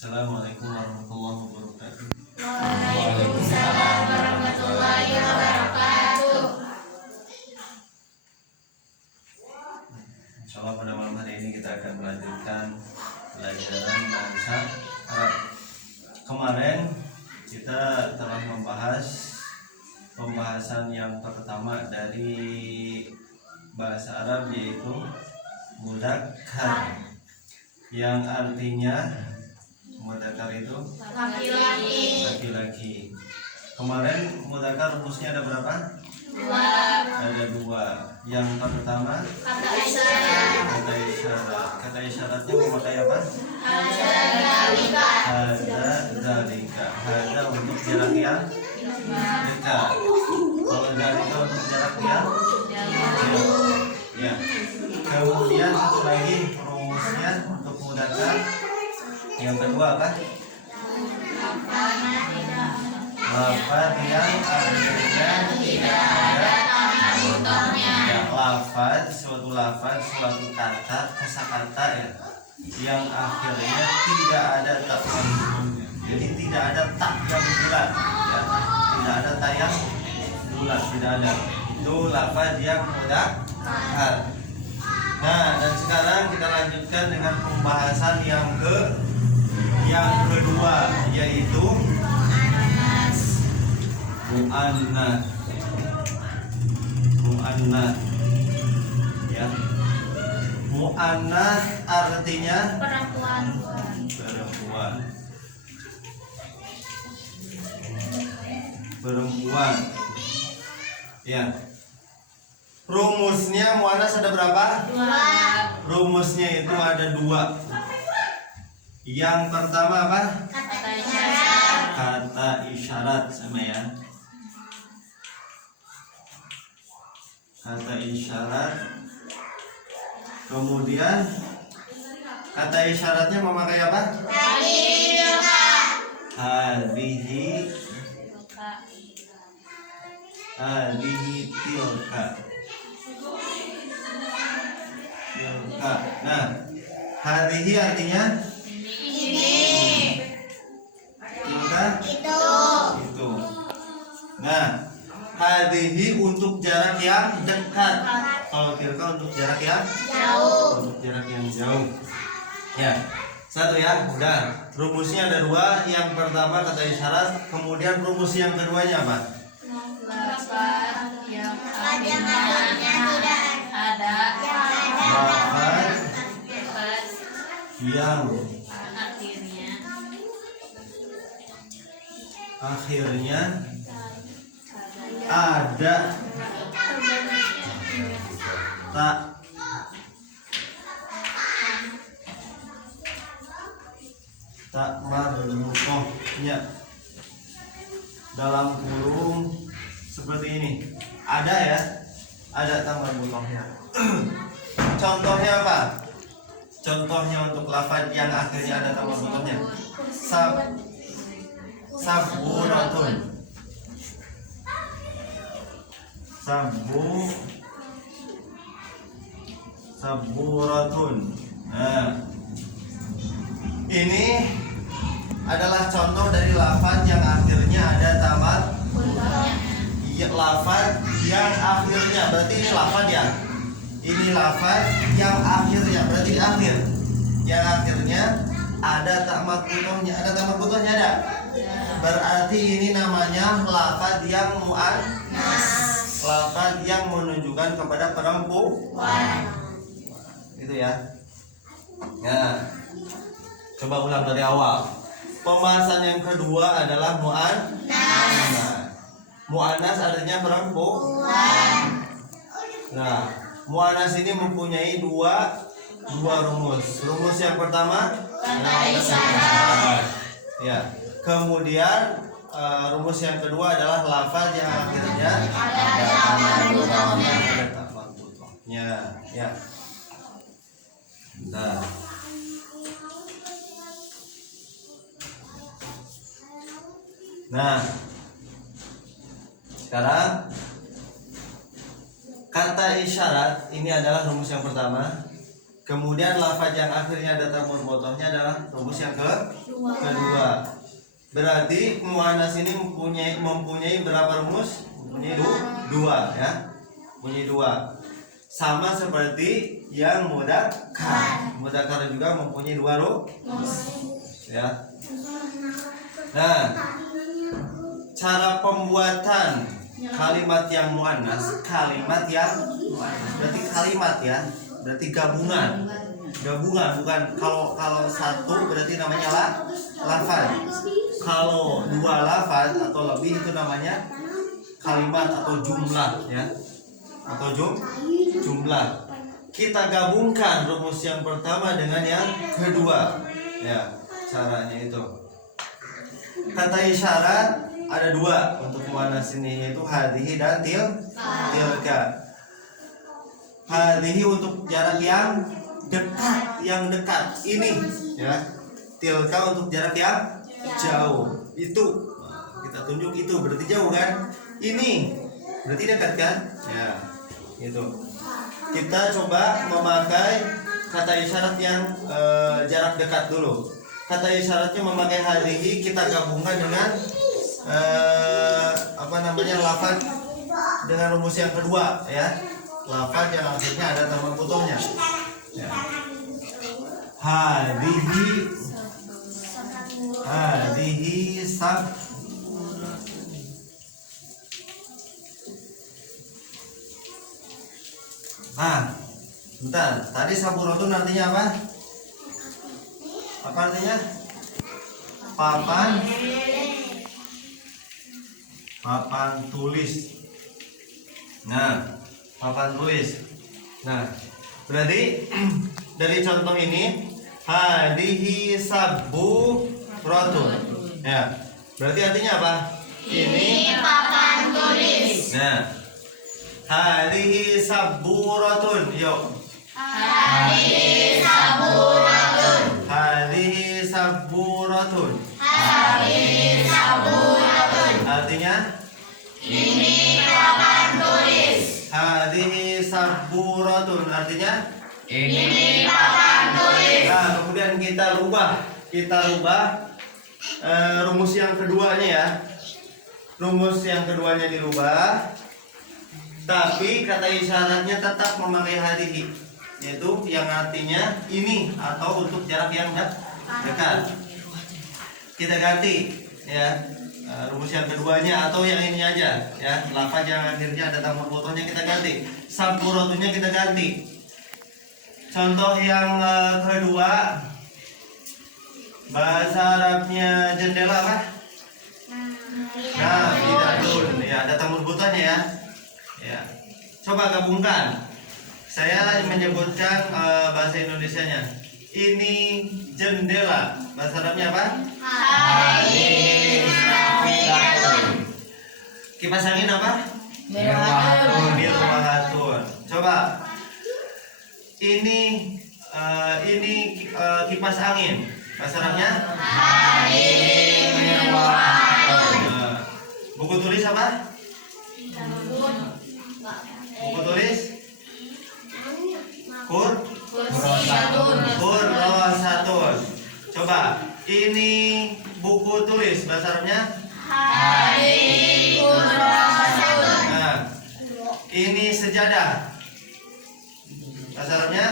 Assalamualaikum warahmatullahi wabarakatuh. Waalaikumsalam warahmatullahi wabarakatuh. Insyaallah pada malam hari ini kita akan melanjutkan pelajaran bahasa Arab. Kemarin kita telah membahas pembahasan yang pertama dari bahasa Arab, yaitu mudzakkar, yang artinya mudzakkar itu laki-laki. Kemarin mudzakkar rumusnya ada berapa? Ada dua. Yang pertama kata isyarat. Kata isyaratnya memakai apa? Hada untuk jarak yang dekat. Kalau zalika untuk jarak yang jauh. Ya. Kemudian satu lagi rumusnya untuk mudzakkar. Yang kedua apa? Lafaz yang akhirnya tidak ada ya, suatu kata, kosakata ya, yang akhirnya tidak ada tak bulatnya. Jadi tidak ada tak yang bulat ya, tidak ada tak yang bulat, tidak ada. Itu lafaz yang mudzakkar. Nah, dan sekarang kita lanjutkan dengan pembahasan yang kedua, yaitu mu'annas ya. Mu'annas artinya perempuan ya. Rumusnya mu'annas ada berapa? Rumusnya itu ada dua. Yang pertama apa? Kata isyarat sama ya. Kata isyarat. Kemudian kata isyaratnya memakai apa? Hadhihi tilka. Nah, hadhihi artinya tilka itu. Nah, hadhihi untuk jarak yang dekat. Kalau tilka untuk jarak yang jauh. Ya. Satu ya, udah. Rumusnya ada dua. Yang pertama kata isyarat, kemudian rumus yang keduanya apa? Yang akhirnya ada tak marbutohnya, dalam kurung seperti ini. Ada ya, ada tak marbutohnya. Contohnya apa? Contohnya untuk lafaz yang akhirnya ada tak marbutohnya. Saburatun. Saburatun. Nah, ini adalah contoh dari lafaz yang akhirnya ada tamat. Lafaz yang akhirnya berarti ini lafaz ya. Ini lafaz yang akhirnya berarti di akhir. Yang akhirnya ada tamat butohnya. Ada tamat butohnya ada. Berarti ini namanya lafaz yang mu'annas. Lafaz yang menunjukkan kepada perempuan. Itu ya. Nah, coba ulang dari awal. Pembahasan yang kedua adalah mu'annas. Mu'annas artinya perempuan. Nah, mu'annas ini mempunyai dua rumus. Rumus yang pertama kata isyarat. Ya. Kemudian rumus yang kedua adalah lafaz yang akhirnya ada tamat butohnya. Ya. Nah, sekarang kata isyarat ini adalah rumus yang pertama. Kemudian lafaz yang akhirnya ada tamat butohnya adalah rumus yang kedua. Berarti muannas ini mempunyai berapa rumus? Mempunyai dua ya. Mempunyai dua. Sama seperti yang mudzakkar. Mudzakkar juga mempunyai dua rumus ya. Nah, cara pembuatan kalimat yang muannas, berarti kalimat ya, berarti gabungan bukan kalau satu berarti namanya lafaz. Kalau dua lafaz atau lebih itu namanya kalimat atau jumlah ya, atau jumlah. Kita gabungkan rumus yang pertama dengan yang kedua ya, caranya itu. Kata isyarat ada dua untuk muannas ini, yaitu hadhihi dan tilka. Hadhihi untuk jarak yang dekat ini ya. Tilka untuk jarak yang jauh. Itu kita tunjuk, itu berarti jauh kan? Ini berarti dekat kan? Ya, gitu. Kita coba memakai kata isyarat yang jarak dekat dulu. Kata isyaratnya memakai hadhihi, kita gabungkan dengan lafaz dengan rumus yang kedua ya. Lafaz yang akhirnya ada tambah putuhnya ya. Hadhihi sab. Nah, bentar. Tadi saburatun artinya apa? Apa artinya? Papan tulis. Nah, papan tulis. Nah, berarti dari contoh ini hadhihi sabburatun. Ya. Berarti artinya apa? Ini papan tulis. Nah, hadhihi sabburatun. Yuk. Hadhihi saburatun. Hadhihi sabburatun. Hadhihi saburatun. Artinya Ini papan tulis. hadhihi sabburatun. Artinya Ini papan tulis. nah, kemudian kita rubah rumus yang keduanya ya. Rumus yang keduanya dirubah, tapi kata isyaratnya tetap memakai hadhihi, yaitu yang artinya ini atau untuk jarak yang dekat. Kita ganti ya, rumus yang keduanya atau yang ini aja ya. Lafaz yang akhirnya ada tambah fotonya kita ganti, sabburatunya kita ganti. Contoh yang kedua, bahasa Arabnya jendela apa? Nah, bidadun ya, ada tambah fotonya ya. Ya, coba gabungkan. Saya menyebutkan bahasa Indonesianya. Ini jendela. Bahasa Arabnya apa? Kipas angin apa? Mirwahatun. Coba. Ini kipas angin. Bahasa Arabnya? Buku tulis apa? Buku tulis? Kurrosatun. Coba. Ini buku tulis. Bahasa Arabnya? Nah, ini sejadah. Bahasa Arabnya?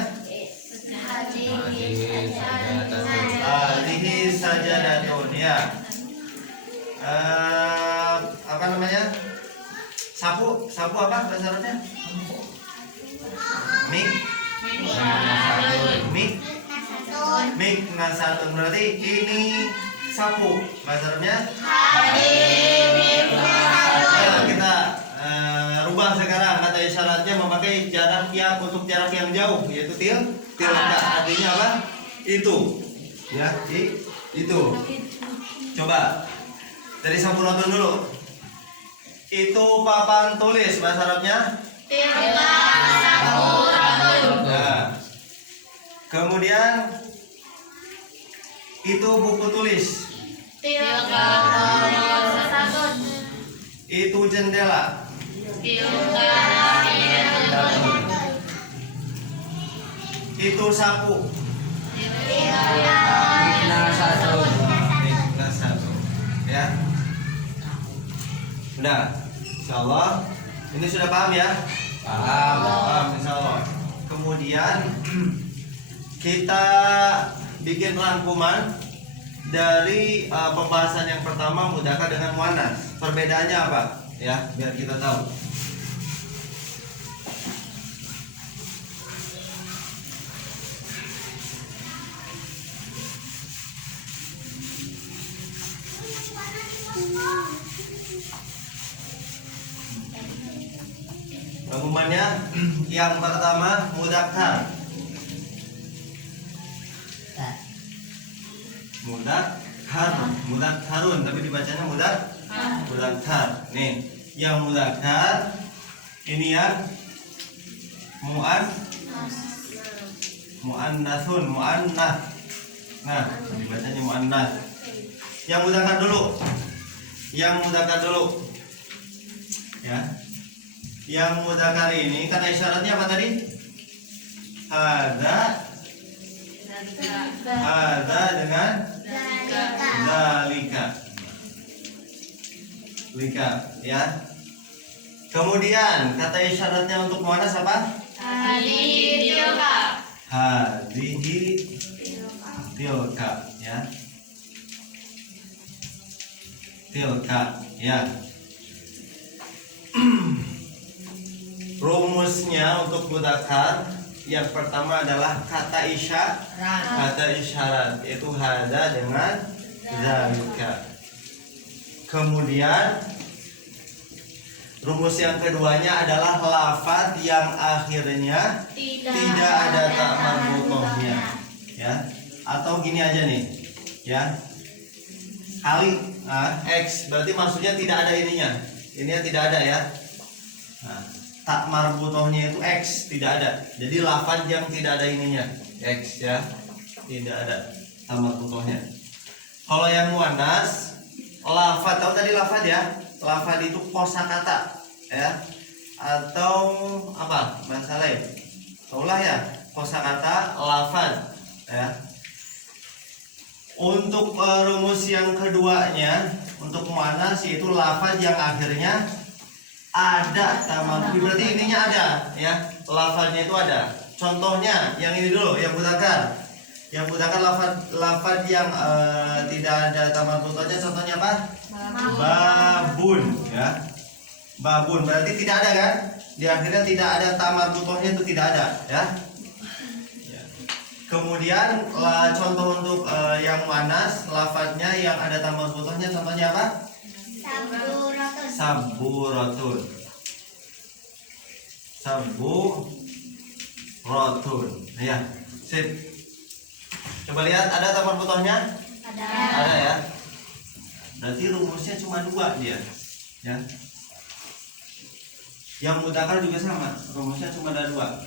Hadhihi sajadatun ya. Apa namanya? Sapu apa bahasa Arabnya? Mik nasatun. Berarti ini sapu. Bahasa Arabnya? Nah, kita rubah sekarang kata isyaratnya memakai jarak yang untuk jarak yang jauh, yaitu tilka. Artinya apa? Itu. Ya, itu. Coba dari saburatun dulu. Itu papan tulis. Bahasa Arabnya? Nah, kemudian itu buku tulis. Itu jendela. Itu sapu. Udah, insyaallah. Ini sudah paham ya? Paham insyaallah. Kemudian kita bikin rangkuman dari pembahasan yang pertama mudzakkar dengan muannats. Perbedaannya apa? Ya, biar kita tahu. Rangkumannya yang pertama mudzakkar. Mudzakkarun, tapi dibacanya mudzakkar. Nih, yang mudzakkar ini yang muannatsun, muannats. Nah, dibacanya muannats. Yang mudzakkar dulu. Ya. Yang mudzakkar ini kata isyaratnya apa tadi? Hadza dengan zalika, ya. Kemudian kata isyaratnya untuk muannats apa? Hadhihi tilka, ya. Tilka, ya. Rumusnya untuk mudzakkar yang pertama adalah kata isyarat, yaitu hadza dengan zalika. Kemudian rumus yang keduanya adalah lafaz yang akhirnya tidak ada ta marbutohnya, ya. Atau gini aja nih, ya. Kali X berarti maksudnya tidak ada ininya. Ininya tidak ada, ya. Nah, tak marbutohnya itu X, tidak ada. Jadi lafaz yang tidak ada ininya X, ya. Tidak ada tak marbutohnya. Kalau yang muannats, lafaz, tahu tadi lafaz ya? Lafaz itu kosakata, ya. Atau apa? Bahasa lain. Taulah ya, kosakata lafaz, ya. Untuk rumus yang keduanya untuk muannats yaitu lafaz yang akhirnya ada tamat, berarti ininya ada, ya. Lafaznya itu ada. Contohnya yang ini dulu, yang mudzakkar. Yang mudzakkar lafaz yang tidak ada tamat butohnya, contohnya apa? Babun, ya. Babun berarti tidak ada, kan? Di akhirnya tidak ada tamat butohnya, itu tidak ada, ya. Kemudian contoh untuk yang muannats, lafaznya yang ada tamat butohnya, contohnya apa? Saburotun, ya. Sip. Coba lihat, ada tamat butohnya? Ada, ya. Berarti rumusnya cuma dua dia, ya. Yang mudzakkar juga sama, rumusnya cuma ada dua.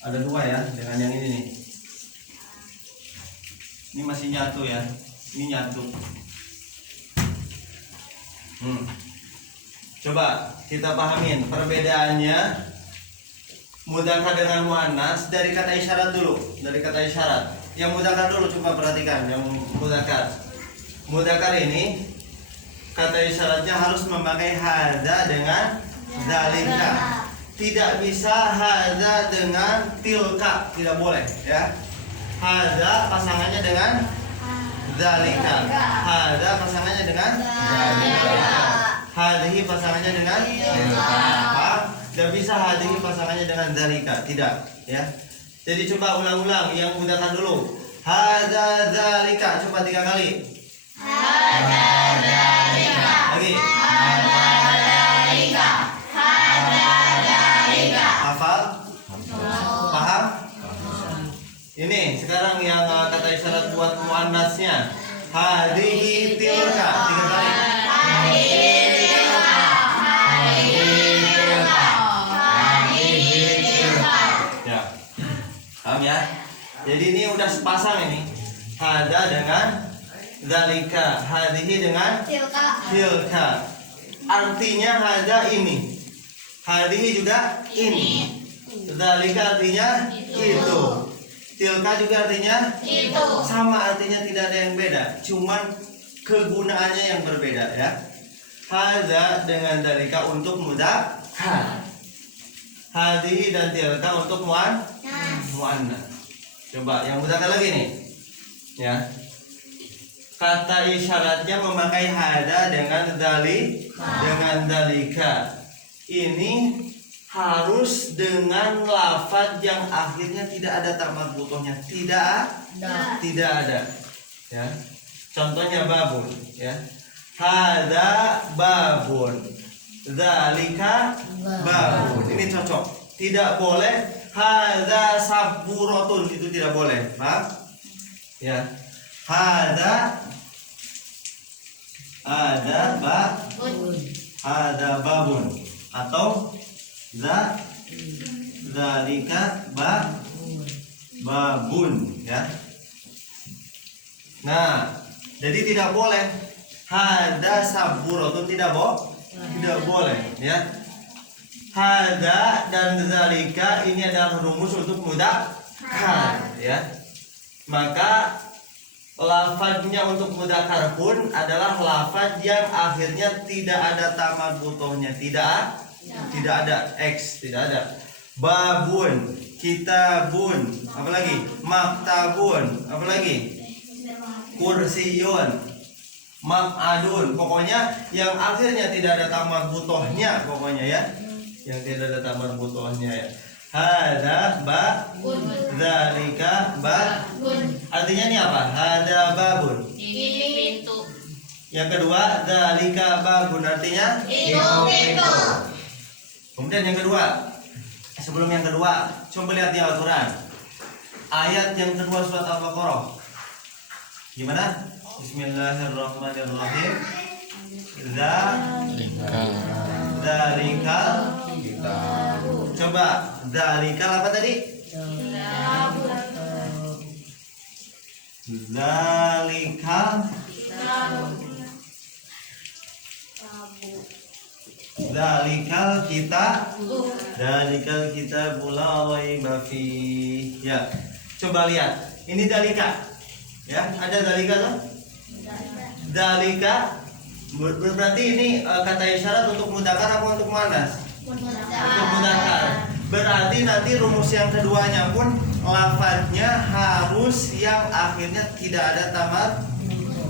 Ada dua, ya, dengan yang ini nih. Ini masih nyatu, ya. Ini nyatu. Coba kita pahamin perbedaannya mudzakkar dengan muannats dari kata isyarat dulu. Dari kata isyarat. Yang mudzakkar dulu, coba perhatikan yang mudzakkar. Mudzakkar ini kata isyaratnya harus memakai hadza dengan zalika. Tidak bisa hadza dengan tilka, tidak boleh, ya. Hadza pasangannya dengan zalika. Hadza pasangannya dengan zalika. Hadhihi pasangannya dengan apa? Tidak bisa hadhihi pasangannya dengan zalika, tidak, ya. Jadi coba ulang-ulang yang mudzakkar dulu. Hadza zalika, coba 3 kali. Hadza zalika. Lagi. Hadza zalika. Hadza zalika. Hafal? Paham? Ini sekarang yang kata isyarat buat muannatsnya. Hadhihi tilka, 3 kali. Paham, ya? Jadi ini udah sepasang ini. Hadza dengan zalika, hadhihi dengan tilka. Artinya hadza ini, hadhihi juga ini. Zalika artinya itu. Tilka juga artinya itu. Sama, artinya tidak ada yang beda. Cuman kegunaannya yang berbeda ya. Hadza dengan dalika untuk mudzakkar. Hadhihi dan tilka untuk muannas. Coba yang mudzakkar lagi nih. Ya. Kata isyaratnya memakai hada dengan dalika. Ini harus dengan lafaz yang akhirnya tidak ada tak marbutohnya. Tidak ada. Ya. Contohnya babun, ya. Hada babun. Dzalika babun. Ini cocok. Tidak boleh hada saburotun, itu tidak boleh. Paham? Ya. Hada babun atau dzalika babun ya. Nah, jadi tidak boleh hada saburotun, tidak boleh ya. Hada dan dzalika ini adalah rumus untuk mudzakkar ya. Maka lafadznya untuk mudzakkar pun adalah lafadz yang akhirnya tidak ada tamat butohnya, tidak ada x, tidak ada. Babun, kitabun, apalagi maktabun, apalagi kursiyun, maq'adun. Pokoknya yang akhirnya tidak ada tamat butohnya, pokoknya ya, yang tidak ada tamat butohnya ya. Hada babun, dzalika babun. Artinya ini apa? Hada babun. Ini pintu. Yang kedua, dzalika babun, artinya Itu pintu. Kemudian yang kedua, sebelum yang kedua, coba lihat di Al-Quran. Ayat yang kedua surat Al-Baqarah. Gimana? Bismillahirrahmanirrahim. Dzalika. Coba, dzalika apa tadi? Dzalika. Dalikal kita bulawai bafi. Ya, coba lihat. Ini dalika. Ya, ada dalika tuh. Dalika berarti ini kata isyarat untuk mudzakkar apa untuk muannas? Untuk mudzakkar. Berarti nanti rumus yang keduanya pun lafadznya harus yang akhirnya tidak ada tamat.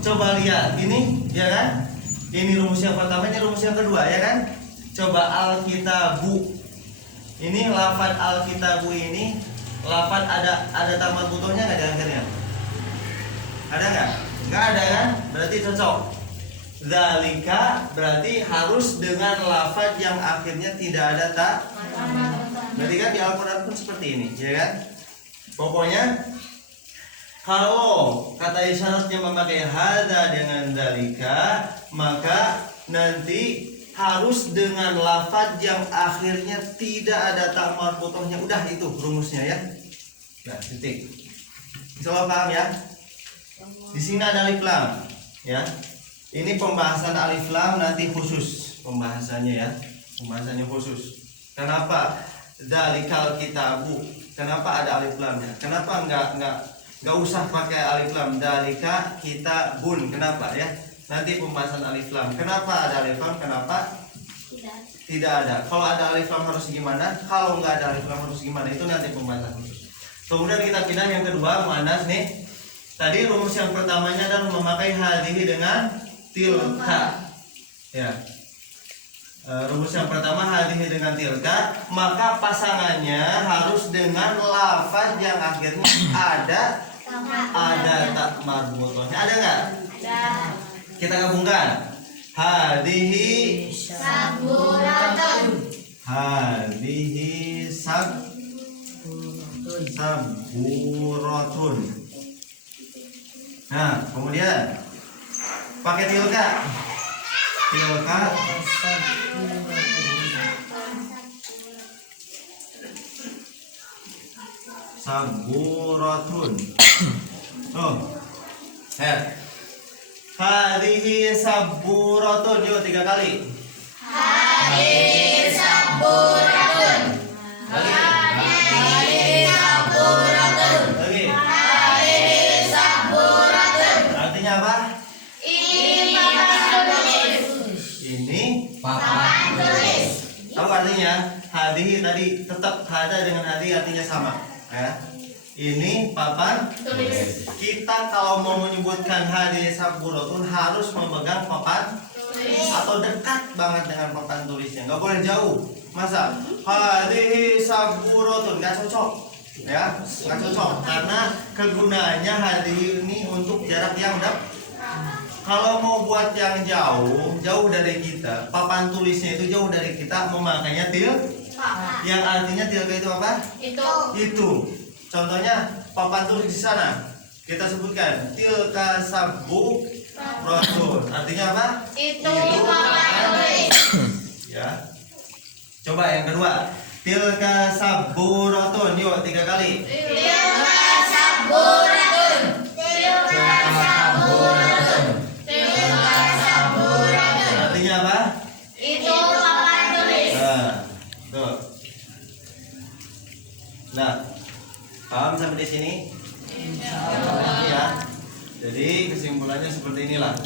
Coba lihat ini, ya kan? Ini rumus yang pertama, ini rumus yang kedua, ya kan? Coba Alkitabu. Ini lafadz Alkitabu ini lafadz ada tamat butohnya nggak di akhirnya? Ada nggak? Nggak ada kan? Berarti cocok. Dzalika berarti harus dengan lafadz yang akhirnya tidak ada tak. Berarti kan di Al-Quran pun seperti ini, ya kan? Pokoknya kalau kata isyaratnya memakai hada dengan dzalika, maka nanti harus dengan lafadz yang akhirnya tidak ada tak marbutohnya. Udah, itu rumusnya ya. Nah, titik. Insyaallah paham ya. Di sini ada alif lam ya. Ini pembahasan alif lam nanti khusus pembahasannya ya. Pembahasannya khusus. Kenapa dzalikal kitabu? Kenapa ada alif lamnya? Kenapa enggak usah pakai alif lam? Dzalika kitabun. Kenapa ya? Nanti pembahasan alif lam. Kenapa ada alif lam? Kenapa tidak ada? Kalau ada alif lam harus gimana? Kalau nggak ada alif lam harus gimana? Itu nanti pembahasan khusus. Kemudian kita pindah yang kedua, muannas nih. Tadi rumus yang pertamanya adalah memakai hadhihi dengan tilka. Ya. Rumus yang pertama hadhihi dengan tilka, maka pasangannya harus dengan lafaz yang akhirnya ada tak marbutohnya. Ada nggak? Ada. Kita gabungkan. Hadhihi Saburatun. Hadhihi saburatun. Nah, kemudian pakai tilka. Tilka saburatun. Oh. Lihat. Hadhihi saburatun. Yuk 3 kali. Hadhihi saburatun. Hadhihi saburatun. Lagi. Hadhihi saburatun. Artinya apa? Ini tadi tetap hada dengan hadi artinya sama ya. Ini papan Tulis. kita kalau mau menyebutkan hadi saburotun harus memegang papan atau dekat banget dengan papan tulisnya, nggak boleh jauh. Masa hadi saburotun nggak cocok ya, nggak cocok karena kegunaannya hadi ini untuk jarak yang dekat. Kalau mau buat yang jauh dari kita, papan tulisnya itu jauh dari kita, memakainya yang artinya tilka itu apa? Itu. Contohnya papan tulis di sana kita sebutkan tilka sabu rotun. Artinya apa? Itu papan tulis. Ya. Coba yang kedua. Tilka sabu rotun. Yuk 3 kali. Tilka saburatun. Tilka saburatun. Tilka saburatun. Artinya apa? Itu papan tulis. Nah, tuh. Nah, paham sampai di sini? Ya. Jadi kesimpulannya seperti inilah.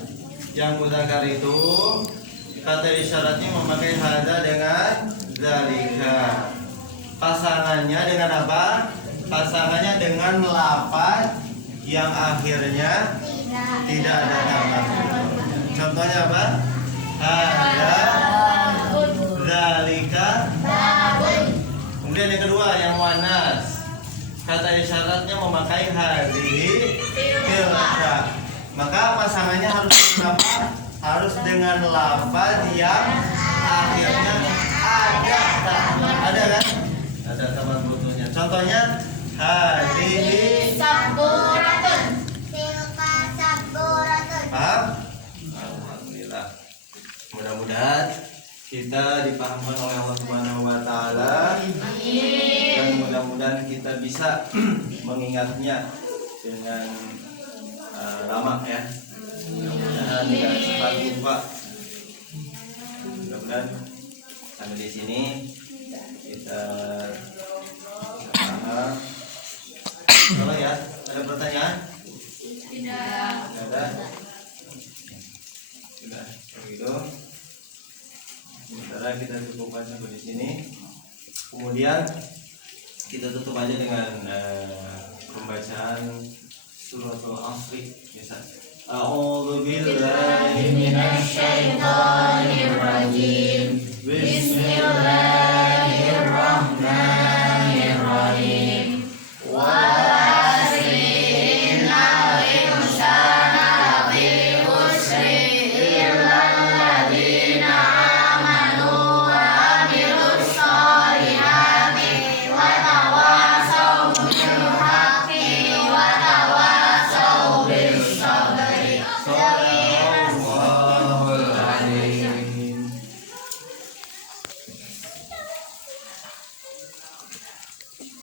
Yang mudzakkar itu kata isyaratnya memakai hada dengan zalika. Pasangannya dengan apa? Pasangannya dengan lafaz yang akhirnya tidak ada tambah. Contohnya apa? Hada, zalika. Kemudian yang kedua yang muannas. Kata isyaratnya memakai hadhihi tilka. Maka pasangannya harus apa? Harus dengan lafaz yang akhirnya ada kan? Ada tambahan butuhnya. Contohnya hadhihi Saburatun. paham? Alhamdulillah. Mudah-mudahan kita dipahamkan oleh Allah Subhanahu wa taala dan mudah-mudahan kita bisa mengingatnya dengan lama ya. Mudah-mudahan tidak cepat lupa. Mudah-mudahan sampai di sini kita paham. Kalau ya, ada pertanyaan? Tidak. Tidak ada. Sudah, begitu. Sementara kita cukupkan sampai di sini. Kemudian kita tutup aja dengan pembacaan suratul Asri biasa. A'udzu billahi minasy syaithanir